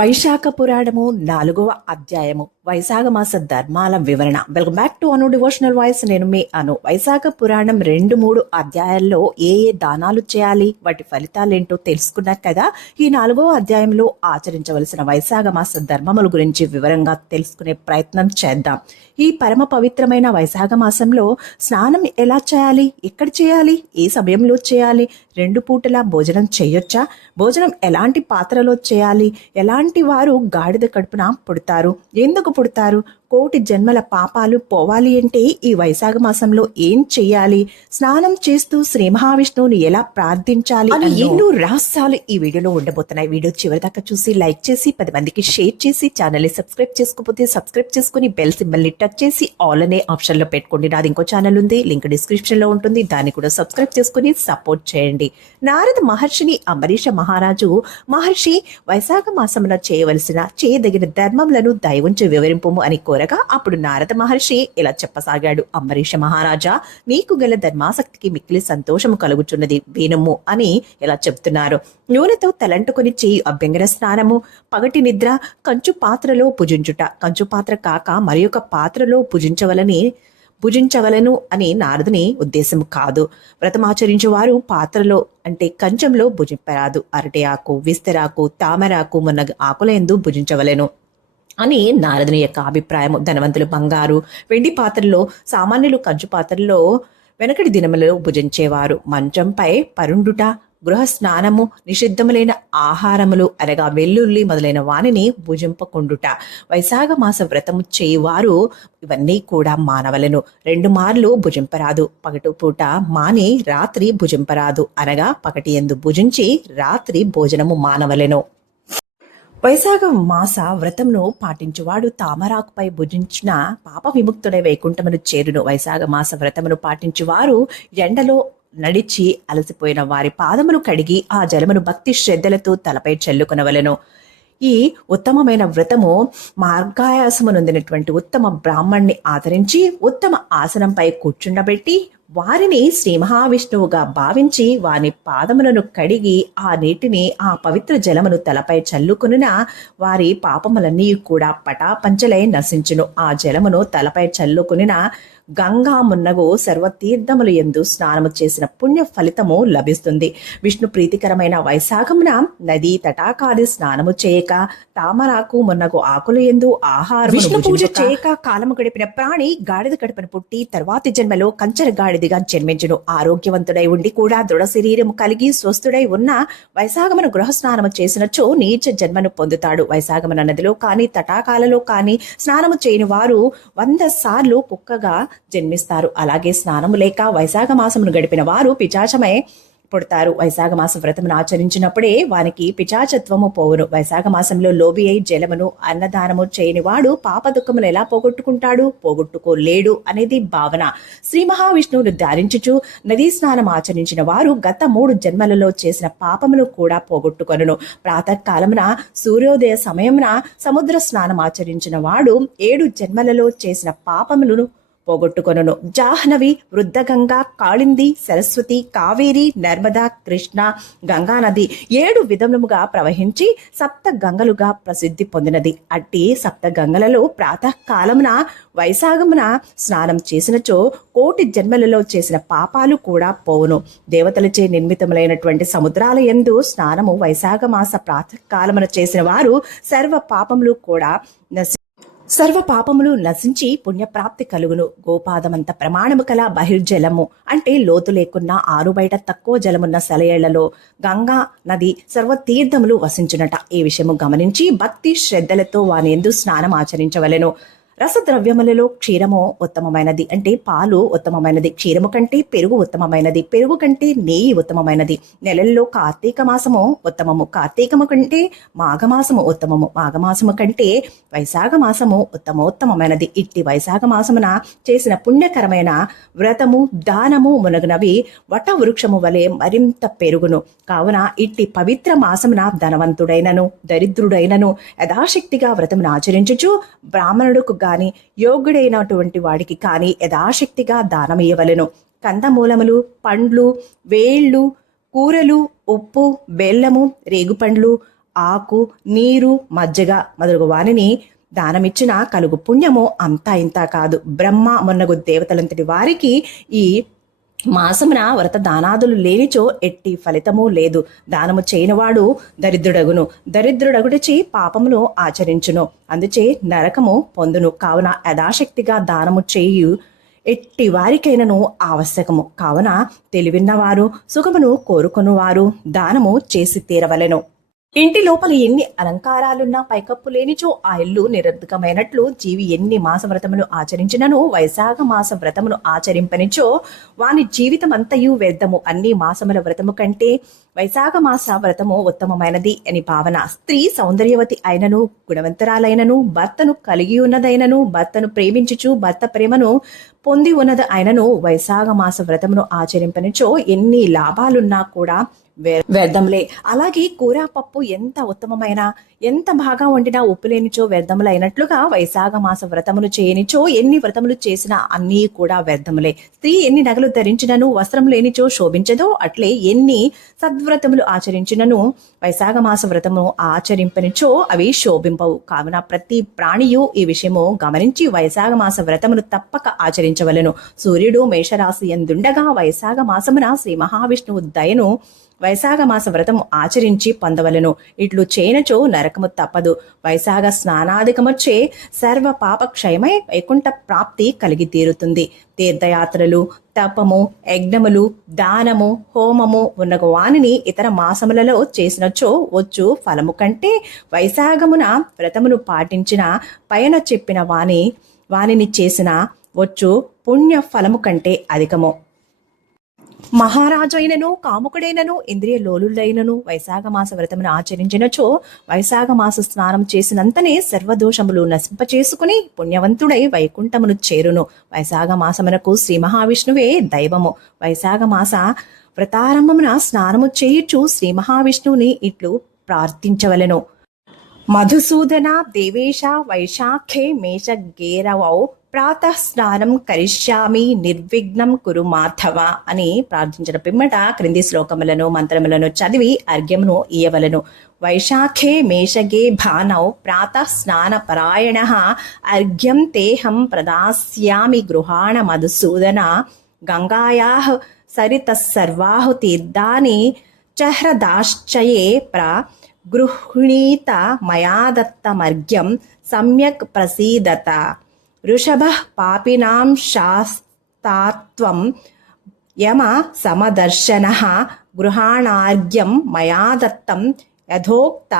వైశాఖ పురాణము 4వ అధ్యాయము వైశాఖ మాస ధర్మాల వివరణ. Welcome back to Anu devotional voice. నేను మీ అను. వైశాఖ పురాణం 2-3 అధ్యాయాల్లో ఏ దానాలు చేయాలి, వాటి ఫలితాలు ఏంటో తెలుసుకున్నారు కదా. ఈ 4వ అధ్యాయంలో ఆచరించవలసిన వైశాఖ మాస ధర్మముల గురించి వివరంగా తెలుసుకునే ప్రయత్నం చేద్దాం. ఈ పరమ పవిత్రమైన వైశాఖ మాసంలో స్నానం ఎలా చేయాలి, ఎక్కడ చేయాలి, ఏ సమయంలో చేయాలి, 2 పూటలా భోజనం చేయొచ్చా, భోజనం ఎలాంటి పాత్రలో చేయాలి, ఎలాంటి వారు గాడిద కడుపున పుడతారు, ఎందుకు పుడతారు, కోటి జన్మల పాపాలు పోవాలి అంటే ఈ వైశాఖ మాసంలో ఏం చెయ్యాలి, స్నానం చేస్తూ శ్రీ మహావిష్ణువుని ఎలా ప్రార్థించాలి అని ఎన్నో రహస్యాలు ఈ వీడియోలో ఉండబోతున్నాయి. వీడియో చివరి దాకా చూసి లైక్ చేసి 10 మందికి షేర్ చేసి ఛానల్ని సబ్స్క్రైబ్ చేసుకోకపోతే సబ్స్క్రైబ్ చేసుకుని బెల్ సింబల్ని టచ్ చేసి ఆల్ అనే ఆప్షన్లో పెట్టుకోండి. నాది ఇంకో ఛానల్ ఉంది, లింక్ డిస్క్రిప్షన్లో ఉంటుంది, దాన్ని కూడా సబ్స్క్రైబ్ చేసుకుని సపోర్ట్ చేయండి. నారద మహర్షిని అంబరీష మహర్షి వైశాఖ మాసమున చేయవలసిన చేయదగిన ధర్మములను దైవంచి వివరింపుము అని కోరగా అప్పుడు నారద మహర్షి ఇలా చెప్పసాగాడు. అంబరీష మహారాజా, నీకు గల ధర్మాసక్తికి మిక్కిలి సంతోషము కలుగుచున్నది, వినుము అని ఇలా చెప్తున్నారు. నూనెతో తలంటుకొని చేయి అభ్యంగన స్నానము, పగటి నిద్ర, కంచు పాత్రలో భుజించుట, కంచు పాత్ర కాక మరి ఒక పాత్రలో భుజించవలను అని నారదుని ఉద్దేశం కాదు. వ్రతమాచరించే వారు పాత్రలో అంటే కంచంలో భుజింపరాదు. అరటి ఆకు, విస్తరాకు, తామరాకు మొన్న ఆకులందు భుజించవలెను అని నారదుని యొక్క అభిప్రాయం. ధనవంతులు బంగారు, వెండి పాత్రలో, సామాన్యులు కంచు పాత్రలో వెనకటి దినములలో భుజించేవారు. మంచంపై పరుండుట, గృహ స్నానము, నిషిద్ధములైన ఆహారములు అనగా వెల్లుల్లి మొదలైన వానిని భుజింపకుండుట. వైశాఖ మాస వ్రతము చేయువారు ఇవన్నీ కూడా మానవలను. 2 మార్లు భుజింపరాదు. పగటి పూట మాని రాత్రి భుజింపరాదు అనగా పగటి యందు భుజించి రాత్రి భోజనము మానవలెను. వైశాఖ మాస వ్రతమును పాటించువాడు తామరాకుపై భుజించిన పాప విముక్తుడై వైకుంఠమును చేరును. వైశాఖ మాస వ్రతమును పాటించువారు ఎండలో నడిచి అలసిపోయిన వారి పాదములు కడిగి ఆ జలమును భక్తి శ్రద్ధలతో తలపై చల్లుకొనవలెను. ఈ ఉత్తమమైన వ్రతము మార్గాయాసము నొందినటువంటి ఉత్తమ బ్రాహ్మణ్ణి ఆదరించి ఉత్తమ ఆసనంపై కూర్చుండబెట్టి వారిని శ్రీ మహావిష్ణువుగా భావించి వారి పాదములను కడిగి ఆ నీటిని ఆ పవిత్ర జలమును తలపై చల్లుకునిన వారి పాపములన్నీ కూడా పటాపంచలై నశించును. ఆ జలమును తలపై చల్లుకునిన గంగా మున్నగు సర్వతీర్థములు యందు స్నానము చేసిన పుణ్య ఫలితము లభిస్తుంది. విష్ణు ప్రీతికరమైన వైశాఖమున నదీ తటాకాది స్నానము చేయక తామరాకు మున్నగు ఆకులు యందు ఆహారం విష్ణు పూజ చేయక కాలము గడిపిన ప్రాణి గాడిద కడుపున పుట్టి తర్వాతి జన్మలో కంచర గాడిదిగా జన్మించును. ఆరోగ్యవంతుడై ఉండి కూడా దృఢ శరీరము కలిగి స్వస్థుడై ఉన్న వైశాఖమున గృహ స్నానము చేసినచో నీచ జన్మను పొందుతాడు. వైశాఖమున నదిలో కాని తటాకాలలో కాని స్నానము చేయని వారు 100 సార్లు కుక్కగా జన్మిస్తారు. అలాగే స్నానము లేక వైశాఖ మాసమును గడిపిన వారు పిచాచమై పుడతారు. వైశాఖ మాస వ్రతమును ఆచరించినప్పుడే వానికి పిచాచత్వము పోవును. వైశాఖ మాసంలో లోబి అయి జలమును అన్నదానము చేయని వాడు పాప దుఃఖమును ఎలా పోగొట్టుకుంటాడు, పోగొట్టుకోలేడు అనేది భావన. శ్రీ మహావిష్ణువును ధ్యానించుచు నదీ స్నానం ఆచరించిన వారు గత 3 జన్మలలో చేసిన పాపమును కూడా పోగొట్టుకొనును. ప్రాతకాలమున సూర్యోదయ సమయమున సముద్ర స్నానం ఆచరించిన వాడు 7 జన్మలలో చేసిన పాపములను పోగొట్టుకొనును. జాహ్నవి, వృద్ధగంగా, కాళింది, సరస్వతి, కావేరి, నర్మదా, కృష్ణ, గంగా నది 7 విధములుగా ప్రవహించి 7 గంగలుగా ప్రసిద్ధి పొందినది. అట్టి 7 గంగలలో ప్రాతకాలమున వైశాఖమున స్నానం చేసినచో కోటి జన్మలలో చేసిన పాపాలు కూడా పోవును. దేవతలచే నిర్మితములైనటువంటి సముద్రాల యందు స్నానము వైశాఖ మాస ప్రాతకాలమున చేసిన వారు సర్వ పాపములు నశించి పుణ్యప్రాప్తి కలుగును. గోపాదమంత ప్రమాణము కల బహిర్జలము అంటే లోతు లేకున్నా ఆరు బయట తక్కువ జలమున్న సెలయేళ్లలో గంగా నది సర్వతీర్థములు వసించునట. ఈ విషయము గమనించి భక్తి శ్రద్ధలతో వాని యందు స్నానం ఆచరించవలెను. రసద్రవ్యములలో క్షీరము ఉత్తమమైనది అంటే పాలు ఉత్తమమైనది. క్షీరము కంటే పెరుగు ఉత్తమమైనది. పెరుగు కంటే నెయ్యి ఉత్తమమైనది. నెలల్లో కార్తీక మాసము ఉత్తమము. కార్తీకము కంటే మాఘమాసము ఉత్తమము. మాఘమాసము కంటే వైశాఖ మాసము ఉత్తమోత్తమైనది. ఇట్టి వైశాఖ మాసమున చేసిన పుణ్యకరమైన వ్రతము దానము మునగునవి వట వృక్షము వలె మరింత పెరుగును. కావున ఇట్టి పవిత్ర మాసమున ధనవంతుడైనను దరిద్రుడైనను యథాశక్తిగా వ్రతమును ఆచరించుచు బ్రాహ్మణుడుకు గాని యోగుడైనటువంటి వాడికి కాని యథాశక్తిగా దానమియ్యవలెను. కందమూలములు, పండ్లు, వేళ్ళు, కూరలు, ఉప్పు, బెల్లము, రేగుపండ్లు, ఆకు, నీరు, మజ్జిగ మొదలగు వానిని దానమిచ్చిన కలుగు పుణ్యము అంతా ఇంతా కాదు. బ్రహ్మ మొన్నగు దేవతలంతటి వారికి ఈ మాసమున వ్రత దానాదులు లేనిచో ఎట్టి ఫలితము లేదు. దానము చేయనివాడు దరిద్రుడగును, దరిద్రుడగుడిచి పాపమును ఆచరించును, అందుచే నరకము పొందును. కావున యథాశక్తిగా దానము చేయు ఎట్టి వారికైనను ఆవశ్యకము. కావున తెలివిన్నవారు, సుఖమును కోరుకొనువారు దానము చేసి తీరవలెను. ఇంటి లోపల ఎన్ని అలంకారాలున్నా పైకప్పు లేనిచో ఆ ఇల్లు నిరర్ధకమైనట్లు జీవి ఎన్ని మాస వ్రతమును ఆచరించినను వైశాఖ మాస వ్రతమును ఆచరింపనిచో వాని జీవితం అంతయు వ్యర్థము. అన్ని మాసముల వ్రతము కంటే వైశాఖ మాస వ్రతము ఉత్తమమైనది అని భావన. స్త్రీ సౌందర్యవతి అయినను, గుణవంతరాలైనను, భర్తను కలిగి ఉన్నదైనను, భర్తను ప్రేమించుచు భర్త ప్రేమను పొంది ఉన్నది అయినను వైశాఖ మాస వ్రతమును ఆచరింపనిచో ఎన్ని లాభాలున్నా కూడా వ్యర్థములే. అలాగే కూర పప్పు ఎంత ఉత్తమమైన, ఎంత బాగా వండినా ఉప్పు లేనిచో వ్యర్థములైనట్లుగా వైశాఖ మాస వ్రతములు చేయనిచో ఎన్ని వ్రతములు చేసినా అన్నీ కూడా వ్యర్థములే. స్త్రీ ఎన్ని నగలు ధరించినను వస్త్రం లేనిచో శోభించదో అట్లే ఎన్ని సద్వ్రతములు ఆచరించినను వైశాఖ మాస వ్రతము ఆచరింపనిచో అవి శోభింపవు. కావున ప్రతి ప్రాణియు ఈ విషయము గమనించి వైశాఖ మాస వ్రతమును తప్పక ఆచరించవలెను. సూర్యుడు మేషరాశి యందుండగా వైశాఖ మాసమున శ్రీ మహావిష్ణువు దయను వైశాఖ మాస వ్రతము ఆచరించి పొందవలెను. ఇట్లు చేయనచో నరకము తప్పదు. వైశాఖ స్నానాధికమొచ్చే సర్వ పాప క్షయమై వైకుంఠ ప్రాప్తి కలిగి తీరుతుంది. తీర్థయాత్రలు, తపము, యజ్ఞములు, దానము, హోమము ఉన్నగు వానిని ఇతర మాసములలో చేసినచో వచ్చు ఫలము కంటే వైశాఖమున వ్రతమును పాటించిన పైన చెప్పిన వానిని చేసిన వచ్చు పుణ్య ఫలము కంటే అధికము. మహారాజైనను, కాముకుడైనను, ఇంద్రియ లోలుడైనను వైశాఖ మాస వ్రతమును ఆచరించినచో వైశాఖ మాస స్నానం చేసినంతనే సర్వదోషములు నశింపచేసుకుని పుణ్యవంతుడై వైకుంఠమును చేరును. వైశాఖ మాసమునకు శ్రీ మహావిష్ణువే దైవము. వైశాఖ మాస వ్రతారంభమున స్నానము చేయుచు శ్రీ మహావిష్ణువుని ఇట్లు ప్రార్థించవలెను. మధుసూదన దేవేశ వైశాఖే మేష గేరవౌ ప్రాతః స్నానం కరిష్యామి నిర్విఘ్నం కురు మాధవ అని ప్రార్థించిన పిమ్మట క్రింది శ్లోకములను మంత్రములను చదివి అర్ఘ్యమును ఇయ్యవలను. వైశాఖే మేషగే భానౌ ప్రాతః స్నాన పరాయణ అర్ఘ్యం తేహం ప్రదాస్యామి గృహాణ మధుసూదన గంగాయాః సరితః సర్వాహు తీర్థాని చహ్రదాశ్చయే గృహ్ణీత మయా దత్తమర్ఘ్యం సమ్యక్ ప్రసీదత. వృషభః పాపినాం శాస్తాత్వం యమ సమదర్శనః గృహాణార్ఘ్యం మయా దత్తం యథోక్త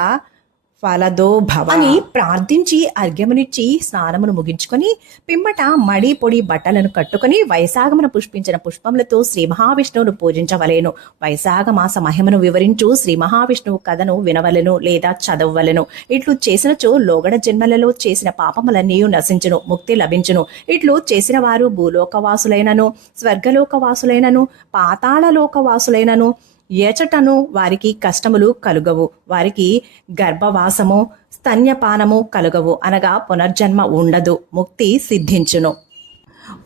ఫలదో భవ అని ప్రార్థించి అర్ఘ్యమునిచ్చి స్నానమును ముగించుకొని పిమ్మట మడి పొడి బట్టలను కట్టుకుని వైశాఖమున పుష్పించిన పుష్పములతో శ్రీ మహావిష్ణువును పూజించవలెను. వైశాఖ మాస మహిమను వివరించు శ్రీ మహావిష్ణువు కథను వినవలెను లేదా చదవవలెను. ఇట్లు చేసినచో లోగడ జన్మలలో చేసిన పాపములన్నీ నశించును, ముక్తి లభించును. ఇట్లు చేసిన వారు భూలోకవాసులైనను, స్వర్గలోకవాసులైనను, పాతాళలోకవాసులైనను ఏచటను వారికి కష్టములు కలుగవు. వారికి గర్భవాసము, స్తన్యపానము కలుగవు, అనగా పునర్జన్మ ఉండదు, ముక్తి సిద్ధించును.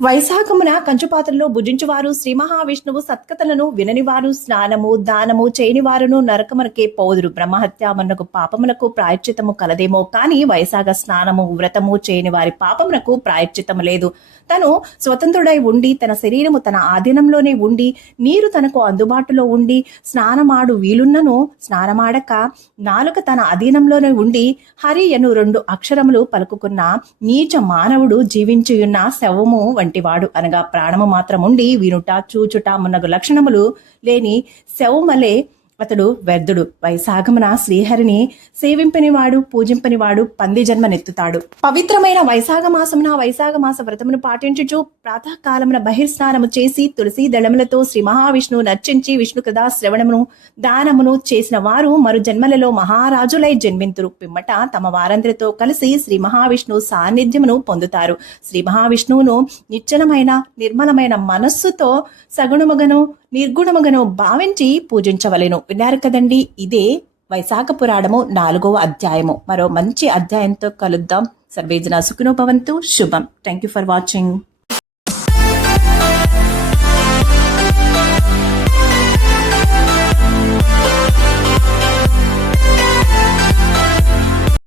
వైశాఖమున కంచుపాత్రలో భుజించువారు శ్రీ మహావిష్ణువు సత్కథలను విననివారు స్నానము దానము చేయనివారును నరకమునకే పోదురు. బ్రహ్మహత్యామన్నకు పాపమునకు ప్రాయశ్చితము కలదేమో కానీ వైశాఖ స్నానము వ్రతము చేయని వారి పాపమునకు ప్రాయశ్చితము లేదు. తను స్వతంత్రుడై ఉండి తన శరీరము తన ఆధీనంలోనే ఉండి నీరు తనకు అందుబాటులో ఉండి స్నానమాడు వీలున్నను స్నానమాడక నాలుక తన అధీనంలోనే ఉండి హరి అను 2 అక్షరములు పలుకుకున్న నీచ మానవుడు జీవించియున్న శవము వంటివాడు, అనగా ప్రాణము మాత్రముండి వినుట చూచుట మున్నగు లక్షణములు లేని శవమలే అతడు వ్యర్థుడు. వైశాఖమున శ్రీహరిని సేవింపనివాడు పూజింపనివాడు పంది జన్మనెత్తుతాడు. పవిత్రమైన వైశాఖ మాసమున వైశాఖ మాస వ్రతమును పాటించుచు ప్రాతకాలమున బహిర్స్నానము చేసి తులసి దళములతో శ్రీ మహావిష్ణువు నర్చించి విష్ణు కథా శ్రవణమును దానమును చేసిన వారు మరు జన్మలలో మహారాజులై జన్మింతురు. పిమ్మట తమ వారందరితో కలిసి శ్రీ మహావిష్ణువు సాన్నిధ్యమును పొందుతారు. శ్రీ మహావిష్ణువును నిశ్చలమైన నిర్మలమైన మనస్సుతో సగుణముగను నిర్గుణముగను భావించి పూజించవలెను. విన్నారు కదండి, ఇదే వైశాఖ పురాణము 4వ అధ్యాయము. మరో మంచి అధ్యాయంతో కలుద్దాం. సర్వేజన సుఖినో భవంతు. శుభం. Thank you for watching.